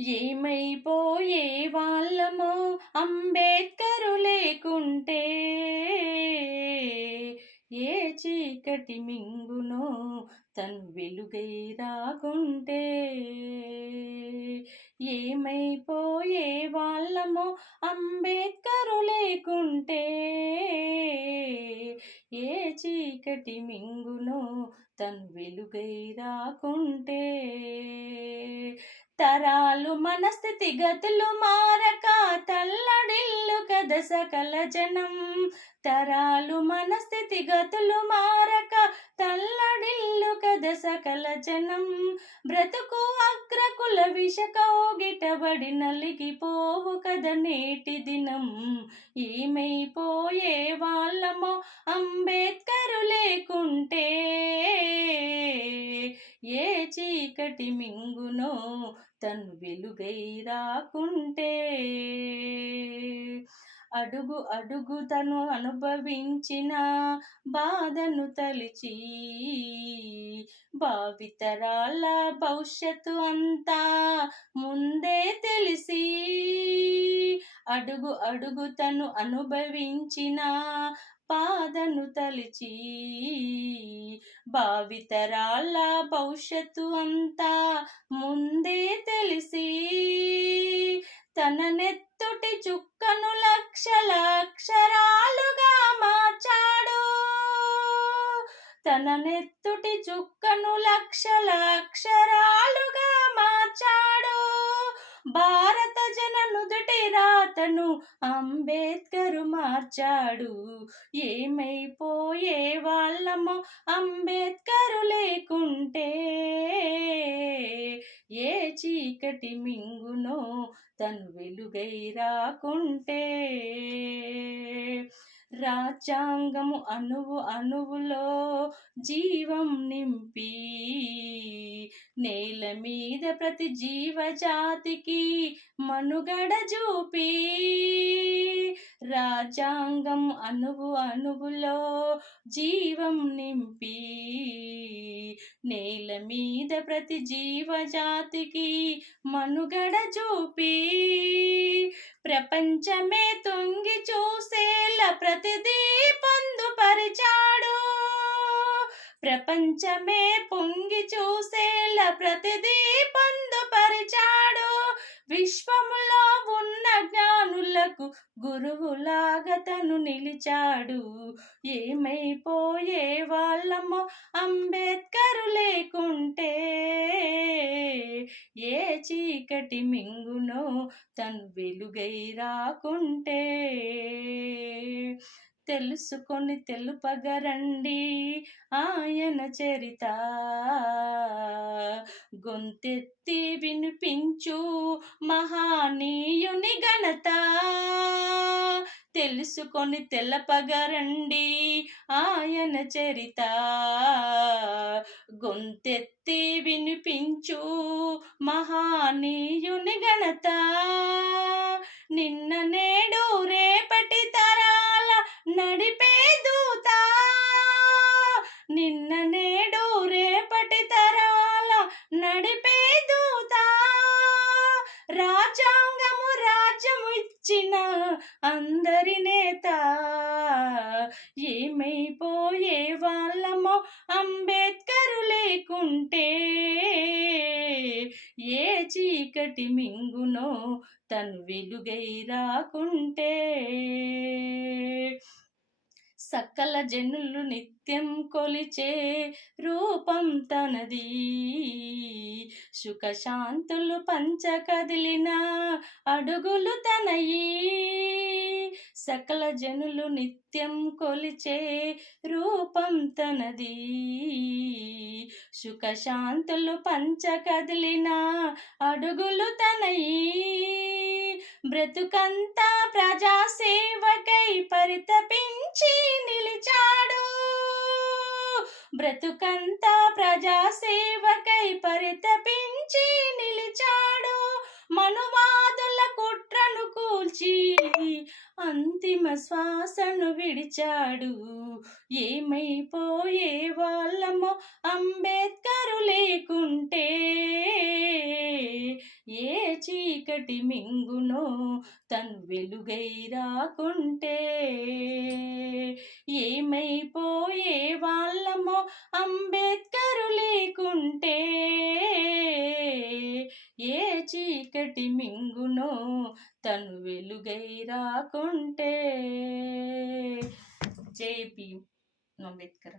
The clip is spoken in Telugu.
ఏమైపోయే వాళ్ళమో అంబేద్కరు లేకుంటే, ఏ చీకటి మింగునో తను వెలుగై రాకుంటే. ఏమైపోయే వాళ్ళమో అంబేద్కరు లేకుంటే, ఏ చీకటి మింగునో తను వెలుగై రాకుంటే. తరాలు మన స్థితిగతులు మారక తల్లడిల్లు కద సకల జనం. తరాలు మన స్థితిగతులు మారక తల్లడిల్లు కద సకల జనం. బ్రతుకు అగ్రకుల విషకౌగిటబడి నలిగిపోవు కద నేటి దినం. ఏమైపోయే వాళ్ళమో అంబేద్కరు లేకుంటే, ఏ చీకటి మింగునో తను వెలుగై రాకుంటే. అడుగు అడుగు తను అనుభవించిన బాధను తలిచి, భావితరాల భవిష్యత్తు అంతా ముందే తెలిసి. అడుగు అడుగు తను అనుభవించిన బాధను తలిచి, భావితరాల భవిష్యత్తు అంతా ముందే తెలిసి. తన నెత్తుటి చుక్కను లక్షల అక్షరాలుగా మార్చాడు. తన నెత్తుటి చుక్కను లక్షల అక్షరాలుగా మార్చాడు. భారత జన నుదుటి రాతను అంబేద్కరు మార్చాడు. ఏమైపోయే వాళ్ళమో అంబేద్కరు లేకుంటే, ఏ చీకటి మింగునో తను వెలుగై రాకుంటే. రాజ్యాంగము అణువు అణువులో జీవం నింపి, నేల మీద ప్రతి జీవజాతికి మనుగడ చూపి. రాజ్యాంగం అణువు అణువులో జీవం నింపి, నేల మీద ప్రతి జీవజాతికి మనుగడ చూపి. ప్రపంచమే తొంగి చూసేలా ప్రతిదీ పొందుపరిచాడు. ప్రపంచమే పొంగి చూసేలా ప్రతిదీ పొందుపరిచాడు. విశ్వములో ఉన్న జ్ఞానులకు గురువులాగా తను నిలిచాడు. ఏమైపోయే వాళ్ళమో అంబేద్కరు లేకుంటే, ఏ చీకటి మింగునో తను వెలుగై రాకుంటే. తెలుసుకొని తెలుపగరండి ఆయన చరిత, గొంతెత్తి వినిపించు మహానీయుని ఘనత. తెలుసుకొని తెలపగరండి ఆయన చరిత, గొంతెత్తి వినిపించు మహానీయుని ఘనత. నిన్న నేడు రేపటి తరాల నడిపే దూత. నిన్న నేడు రేపటి తరాల నడిపే దూత. రాజ్యాంగము రాజ్యము ఇచ్చిన అందరి నేత. ఏమైపోయే వాళ్ళమో అంబేద్కరు లేకుంటే, ఏ చీకటి మింగునో తను వెలుగై రాకుంటే. సకల జనులు నిత్యం కొలిచే రూపం తనది, సుఖశాంతులు పంచ కదిలిన అడుగులు తనయి. సకల జనులు నిత్యం కొలిచే రూపం తనది, సుఖశాంతులు పంచ కదిలిన అడుగులు తనయి. బ్రతుకంతా ప్రజాసేవకై పరితపించి నిలిచాడు. బ్రతుకంతా ప్రజాసేవకై పరితపించి నిలిచాడు. మనువాదుల కుట్రను కూల్చి అంతిమ శ్వాసను విడిచాడు. ఏమైపోయే వాళ్ళమో అంబేద్కరు లేకుంటే, ఏ చీకటి మింగునో తను వెలుగై రాకుంటే ఏమైపోయే వాళ్ళమో అంబేద్కరు లేకుంటే ఏ చీకటి మింగునో తను వెలుగై రాకుంటే. జై భీమ్ అంబేద్కర్.